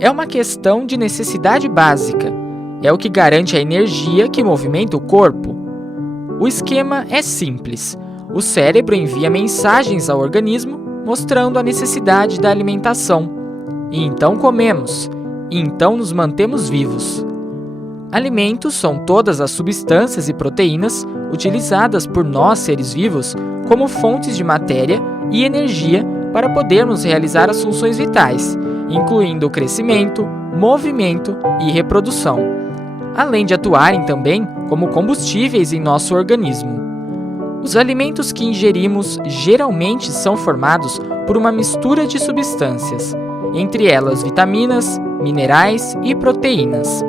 É uma questão de necessidade básica. É o que garante a energia que movimenta o corpo. O esquema é simples. O cérebro envia mensagens ao organismo mostrando a necessidade da alimentação. E então comemos. E então nos mantemos vivos. Alimentos são todas as substâncias e proteínas utilizadas por nós, seres vivos, como fontes de matéria e energia para podermos realizar as funções vitais, incluindo o crescimento, movimento e reprodução, além de atuarem também como combustíveis em nosso organismo. Os alimentos que ingerimos geralmente são formados por uma mistura de substâncias, entre elas vitaminas, minerais e proteínas.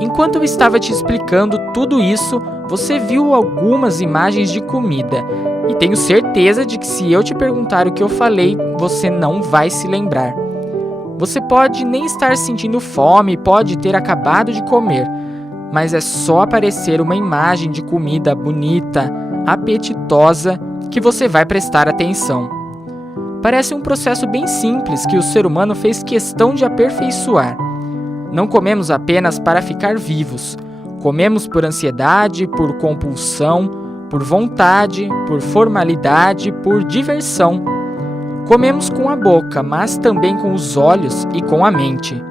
Enquanto eu estava te explicando tudo isso, você viu algumas imagens de comida, e tenho certeza de que se eu te perguntar o que eu falei, você não vai se lembrar. Você pode nem estar sentindo fome, pode ter acabado de comer, mas é só aparecer uma imagem de comida bonita, apetitosa, que você vai prestar atenção. Parece um processo bem simples que o ser humano fez questão de aperfeiçoar. Não comemos apenas para ficar vivos. Comemos por ansiedade, por compulsão, por vontade, por formalidade, por diversão. Comemos com a boca, mas também com os olhos e com a mente.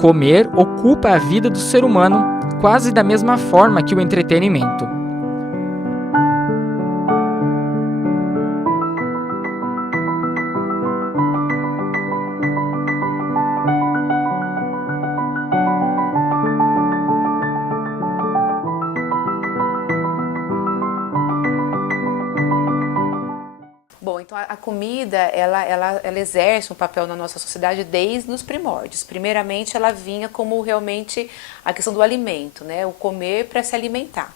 Comer ocupa a vida do ser humano quase da mesma forma que o entretenimento. Bom, então a comida, ela exerce um papel na nossa sociedade desde os primórdios. Primeiramente, ela vinha como realmente a questão do alimento, né? O comer para se alimentar.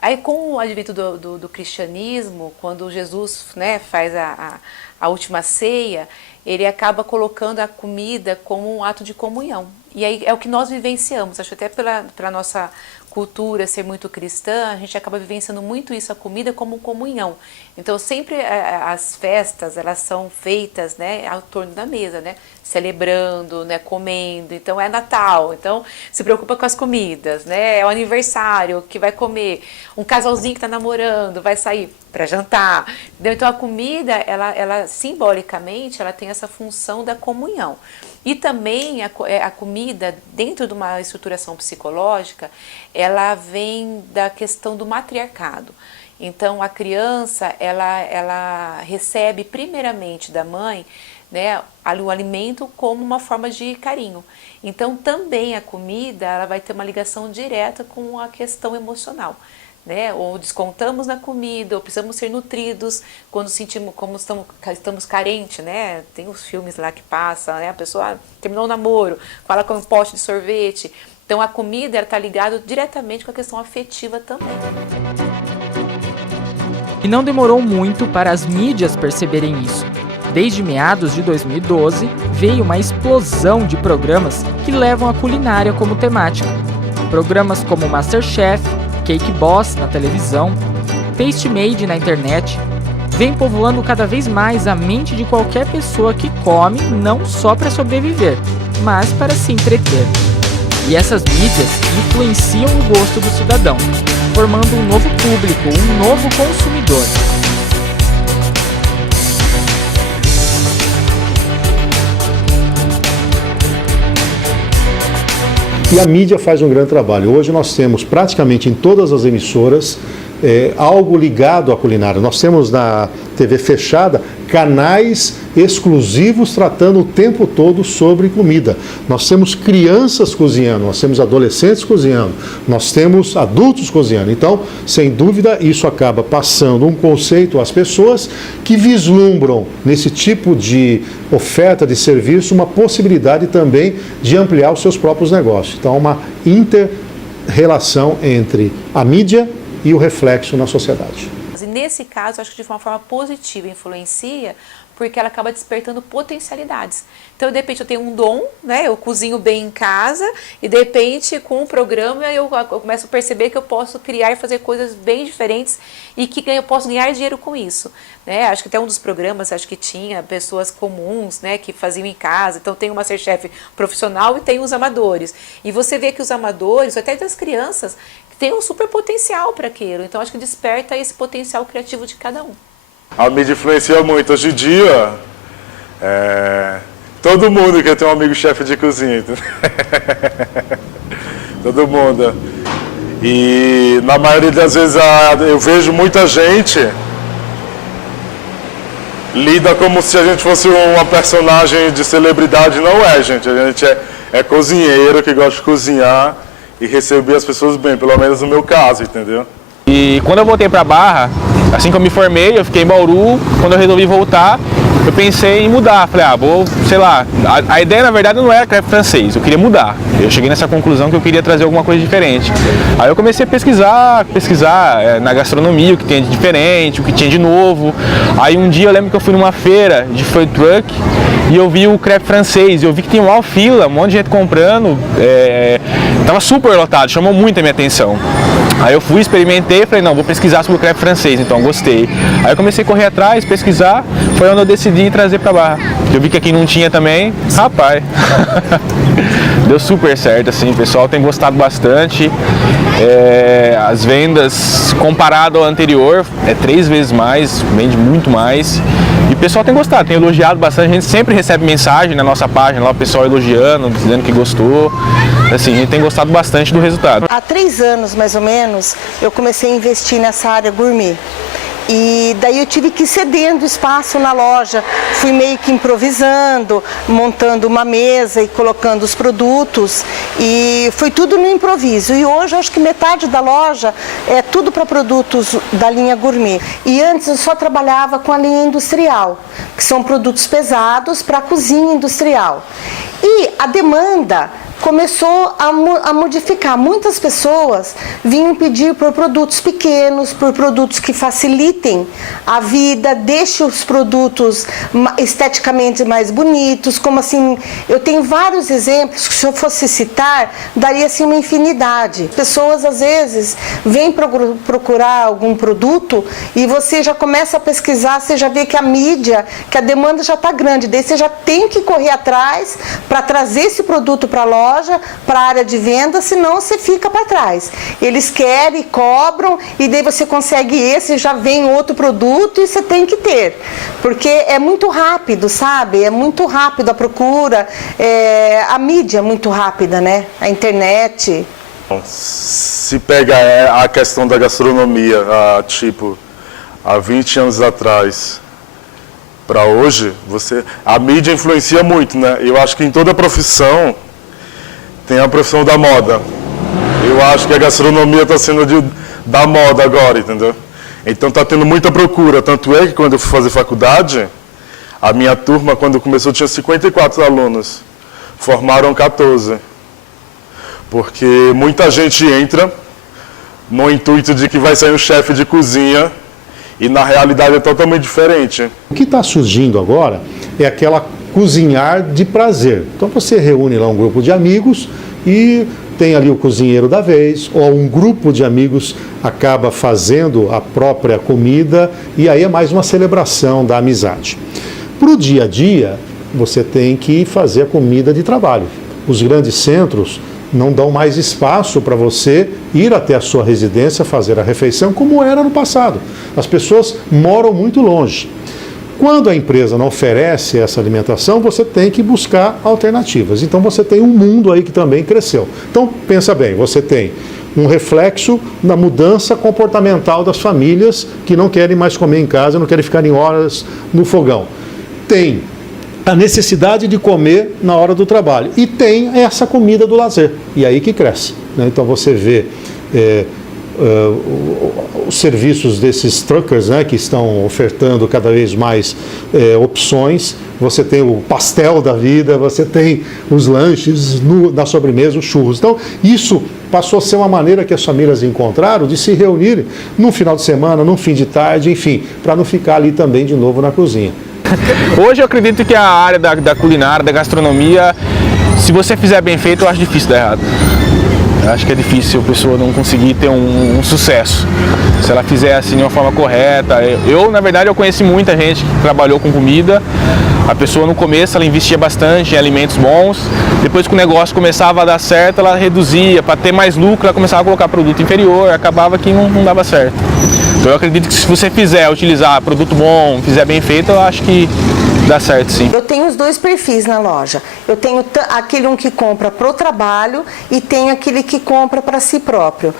Aí, com o advento do cristianismo, quando Jesus, né, faz a última ceia, ele acaba colocando a comida como um ato de comunhão. E aí é o que nós vivenciamos, acho até pela nossa cultura ser muito cristã, a gente acaba vivenciando muito isso, a comida como comunhão. Então sempre as festas, elas são feitas, né, ao torno da mesa, né, celebrando, né, comendo. Então é Natal, então se preocupa com as comidas, né, é o aniversário que vai comer, um casalzinho que está namorando vai sair para jantar. Entendeu? Então a comida, ela simbolicamente, ela tem essa função da comunhão. E também a comida, dentro de uma estruturação psicológica, ela vem da questão do matriarcado. Então, a criança, ela recebe primeiramente da mãe, né, o alimento como uma forma de carinho. Então, também a comida, ela vai ter uma ligação direta com a questão emocional. Né? Ou descontamos na comida, ou precisamos ser nutridos quando sentimos, como estamos carentes, né? Tem os filmes lá que passam, né? A pessoa terminou o namoro, fala com um pote de sorvete. Então a comida está ligada diretamente com a questão afetiva também. E não demorou muito para as mídias perceberem isso. Desde meados de 2012, veio uma explosão de programas que levam a culinária como temática. Programas como MasterChef, Cake Boss na televisão, Tastemade na internet, vem povoando cada vez mais a mente de qualquer pessoa que come não só para sobreviver, mas para se entreter. E essas mídias influenciam o gosto do cidadão, formando um novo público, um novo consumidor. E a mídia faz um grande trabalho. Hoje nós temos praticamente em todas as emissoras algo ligado à culinária. Nós temos na TV fechada canais exclusivos tratando o tempo todo sobre comida. Nós temos crianças cozinhando, nós temos adolescentes cozinhando, nós temos adultos cozinhando. Então, sem dúvida, isso acaba passando um conceito às pessoas que vislumbram nesse tipo de oferta de serviço uma possibilidade também de ampliar os seus próprios negócios. Então, uma inter-relação entre a mídia e o reflexo na sociedade. E nesse caso, acho que de uma forma positiva influencia, porque ela acaba despertando potencialidades. Então, de repente, eu tenho um dom, né? Eu cozinho bem em casa e, de repente, com o programa, eu começo a perceber que eu posso criar e fazer coisas bem diferentes e que eu posso ganhar dinheiro com isso, né? Acho que até um dos programas, acho que tinha pessoas comuns, né, que faziam em casa. Então, tem o MasterChef profissional e tem os amadores. E você vê que os amadores, até das crianças, têm um super potencial para aquilo. Então, acho que desperta esse potencial criativo de cada um. A mídia influencia muito. Hoje em dia, todo mundo quer ter um amigo chefe de cozinha. Todo mundo. E na maioria das vezes eu vejo muita gente lida como se a gente fosse uma personagem de celebridade. Não é, gente. A gente é cozinheiro que gosta de cozinhar e receber as pessoas bem, pelo menos no meu caso, entendeu? E quando eu voltei para Barra, assim que eu me formei, eu fiquei em Bauru. Quando eu resolvi voltar, eu pensei em mudar. Falei, vou, sei lá, a ideia na verdade não era crepe francês, eu queria mudar. Eu cheguei nessa conclusão que eu queria trazer alguma coisa diferente. Aí eu comecei a pesquisar na gastronomia o que tinha de diferente, o que tinha de novo. Aí um dia eu lembro que eu fui numa feira de food truck e eu vi o crepe francês, eu vi que tinha uma fila, um monte de gente comprando, tava super lotado, chamou muito a minha atenção. Aí eu fui, experimentei e falei, não, vou pesquisar sobre o crepe francês, então gostei. Aí eu comecei a correr atrás, pesquisar, foi onde eu decidi trazer pra Barra. Eu vi que aqui não tinha também, rapaz, deu super certo, assim, o pessoal tem gostado bastante. As vendas, comparado ao anterior, 3 vezes mais, vende muito mais. E o pessoal tem gostado, tem elogiado bastante, a gente sempre recebe mensagem na nossa página lá, o pessoal elogiando, dizendo que gostou. Assim, a gente tem gostado bastante do resultado. Há 3 anos, mais ou menos, eu comecei a investir nessa área gourmet. E daí eu tive que ir cedendo espaço na loja, fui meio que improvisando, montando uma mesa e colocando os produtos, e foi tudo no improviso. E hoje eu acho que metade da loja é tudo para produtos da linha gourmet. E antes eu só trabalhava com a linha industrial, que são produtos pesados para a cozinha industrial. E a demanda começou a modificar. Muitas pessoas vinham pedir por produtos pequenos, por produtos que facilitem a vida, deixem os produtos esteticamente mais bonitos, como assim, eu tenho vários exemplos que se eu fosse citar, daria assim uma infinidade. Pessoas às vezes vêm procurar algum produto e você já começa a pesquisar, você já vê que a mídia, que a demanda já está grande, daí você já tem que correr atrás para trazer esse produto para a loja, para a área de venda, senão você fica para trás. Eles querem, cobram, e daí você consegue esse, já vem outro produto e você tem que ter. Porque é muito rápido, sabe? É muito rápido a procura, a mídia é muito rápida, né? A internet. Se pega a questão da gastronomia, há 20 anos atrás para hoje, a mídia influencia muito, né? Eu acho que em toda profissão tem a profissão da moda. Eu acho que a gastronomia está sendo da moda agora, entendeu? Então está tendo muita procura. Tanto é que quando eu fui fazer faculdade, a minha turma, quando começou, tinha 54 alunos. Formaram 14. Porque muita gente entra no intuito de que vai sair um chefe de cozinha e na realidade é totalmente diferente. O que está surgindo agora é aquela cozinhar de prazer. Então você reúne lá um grupo de amigos e tem ali o cozinheiro da vez, ou um grupo de amigos acaba fazendo a própria comida e aí é mais uma celebração da amizade. Para o dia a dia, você tem que fazer a comida de trabalho. Os grandes centros não dão mais espaço para você ir até a sua residência fazer a refeição como era no passado. As pessoas moram muito longe. Quando a empresa não oferece essa alimentação, você tem que buscar alternativas. Então você tem um mundo aí que também cresceu. Então pensa bem, você tem um reflexo na mudança comportamental das famílias que não querem mais comer em casa, não querem ficar em horas no fogão. Tem a necessidade de comer na hora do trabalho. E tem essa comida do lazer. E aí que cresce, né? Então você vê os serviços desses truckers, né, que estão ofertando cada vez mais opções. Você tem o pastel da vida, você tem os lanches, na sobremesa, os churros. Então, isso passou a ser uma maneira que as famílias encontraram de se reunirem num final de semana, num fim de tarde, enfim, para não ficar ali também de novo na cozinha. Hoje eu acredito que a área da culinária, da gastronomia, se você fizer bem feito, eu acho difícil dar errado. Eu acho que é difícil a pessoa não conseguir ter um sucesso, se ela fizer assim de uma forma correta. Na verdade, eu conheci muita gente que trabalhou com comida. A pessoa no começo ela investia bastante em alimentos bons, depois que o negócio começava a dar certo, ela reduzia, para ter mais lucro, ela começava a colocar produto inferior, acabava que não dava certo. Então eu acredito que se você utilizar produto bom, fizer bem feito, eu acho que dá certo, sim. Eu tenho os dois perfis na loja. Eu tenho aquele que compra pro trabalho e tem aquele que compra para si próprio.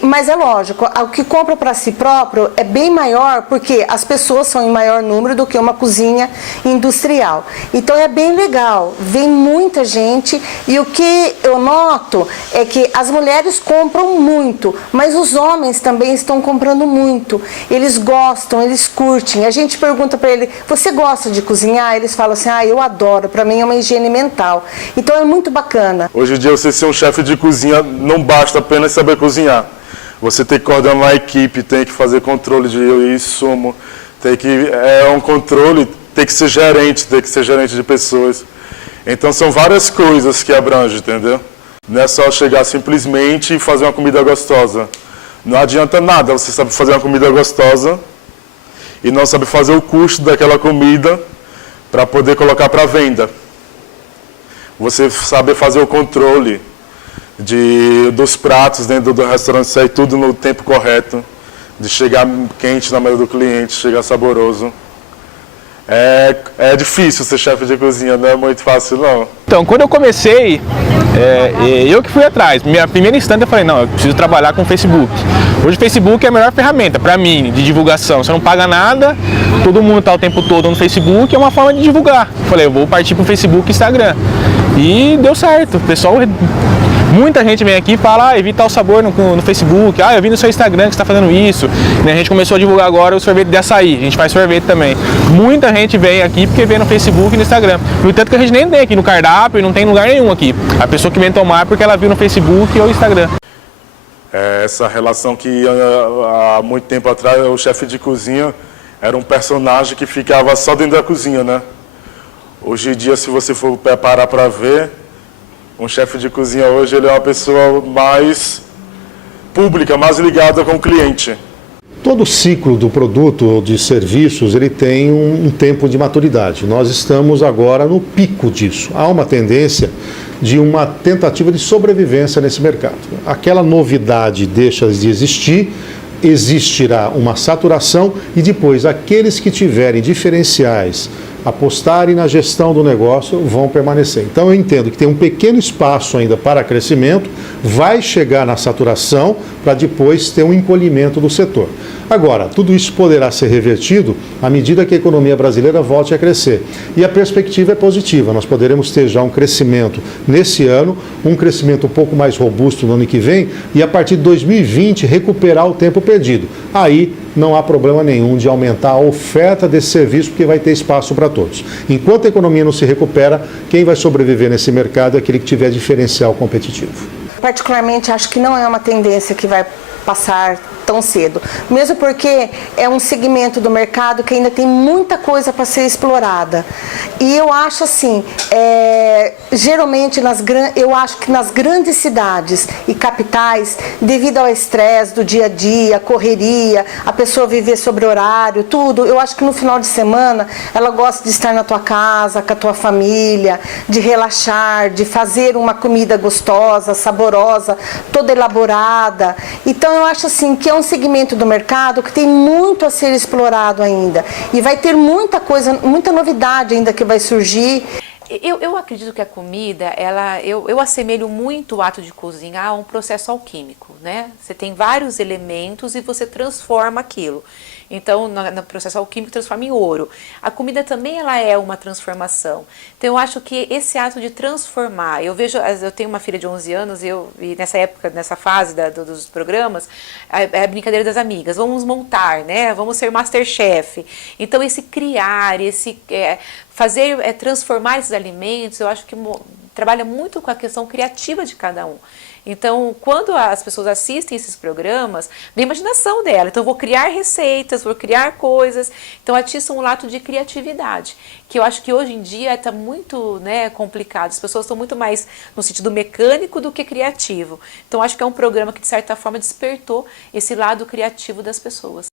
Mas é lógico, o que compra para si próprio é bem maior porque as pessoas são em maior número do que uma cozinha industrial. Então é bem legal, vem muita gente e o que eu noto é que as mulheres compram muito, mas os homens também estão comprando muito. Eles gostam, eles curtem. A gente pergunta para ele, você gosta de cozinhar? Eles falam assim, eu adoro, para mim é uma higiene mental. Então é muito bacana. Hoje em dia você ser um chefe de cozinha não basta apenas saber cozinhar. Você tem que coordenar a equipe, tem que fazer controle de insumo, um controle, tem que ser gerente de pessoas. Então são várias coisas que abrange, entendeu? Não é só chegar simplesmente e fazer uma comida gostosa. Não adianta nada você saber fazer uma comida gostosa e não saber fazer o custo daquela comida para poder colocar para venda. Você saber fazer o controle dos pratos dentro do restaurante, sair tudo no tempo correto, de chegar quente na mesa do cliente, chegar saboroso. É difícil ser chefe de cozinha, não é muito fácil não. Então, quando eu comecei, eu que fui atrás. Minha primeira instante eu falei, não, eu preciso trabalhar com o Facebook. Hoje o Facebook é a melhor ferramenta para mim, de divulgação. Você não paga nada, todo mundo está o tempo todo no Facebook, é uma forma de divulgar. Eu falei, eu vou partir para o Facebook e Instagram. E deu certo, o pessoal... Muita gente vem aqui e fala, evita o sabor no Facebook, eu vi no seu Instagram que você está fazendo isso. E a gente começou a divulgar agora o sorvete de açaí, a gente faz sorvete também. Muita gente vem aqui porque vê no Facebook e no Instagram. No entanto que a gente nem tem aqui no cardápio e não tem lugar nenhum aqui. A pessoa que vem tomar é porque ela viu no Facebook ou no Instagram. Essa relação que há muito tempo atrás o chefe de cozinha era um personagem que ficava só dentro da cozinha, né? Hoje em dia, se você for parar para ver, um chefe de cozinha hoje ele é uma pessoa mais pública, mais ligada com o cliente. Todo ciclo do produto ou de serviços ele tem um tempo de maturidade. Nós estamos agora no pico disso. Há uma tendência de uma tentativa de sobrevivência nesse mercado. Aquela novidade deixa de existir, existirá uma saturação e depois aqueles que tiverem diferenciais, apostarem na gestão do negócio, vão permanecer. Então eu entendo que tem um pequeno espaço ainda para crescimento, vai chegar na saturação para depois ter um encolhimento do setor. Agora, tudo isso poderá ser revertido à medida que a economia brasileira volte a crescer. E a perspectiva é positiva, nós poderemos ter já um crescimento nesse ano, um crescimento um pouco mais robusto no ano que vem e a partir de 2020 recuperar o tempo perdido. Aí não há problema nenhum de aumentar a oferta desse serviço porque vai ter espaço para todos. Enquanto a economia não se recupera, quem vai sobreviver nesse mercado é aquele que tiver diferencial competitivo. Particularmente, acho que não é uma tendência que vai passar tão cedo, mesmo porque é um segmento do mercado que ainda tem muita coisa para ser explorada. E eu acho assim, geralmente eu acho que nas grandes cidades e capitais, devido ao estresse do dia a dia, correria, a pessoa viver sobre horário, tudo, eu acho que no final de semana ela gosta de estar na tua casa, com a tua família, de relaxar, de fazer uma comida gostosa, saborosa, toda elaborada. Então eu acho assim que é um segmento do mercado que tem muito a ser explorado ainda e vai ter muita coisa, muita novidade ainda que vai surgir. Eu acredito que a comida, eu assemelho muito o ato de cozinhar a um processo alquímico, né? Você tem vários elementos e você transforma aquilo. Então, no processo alquímico, transforma em ouro. A comida também ela é uma transformação. Então, eu acho que esse ato de transformar, eu tenho uma filha de 11 anos e nessa época, nessa fase dos programas, é a brincadeira das amigas, vamos montar, né? Vamos ser Masterchef. Então, esse criar, transformar esses alimentos, eu acho que trabalha muito com a questão criativa de cada um. Então, quando as pessoas assistem esses programas, vem a imaginação dela. Então, eu vou criar receitas, vou criar coisas. Então, atiça um lado de criatividade, que eu acho que hoje em dia está muito, né, complicado. As pessoas estão muito mais no sentido mecânico do que criativo. Então, acho que é um programa que, de certa forma, despertou esse lado criativo das pessoas.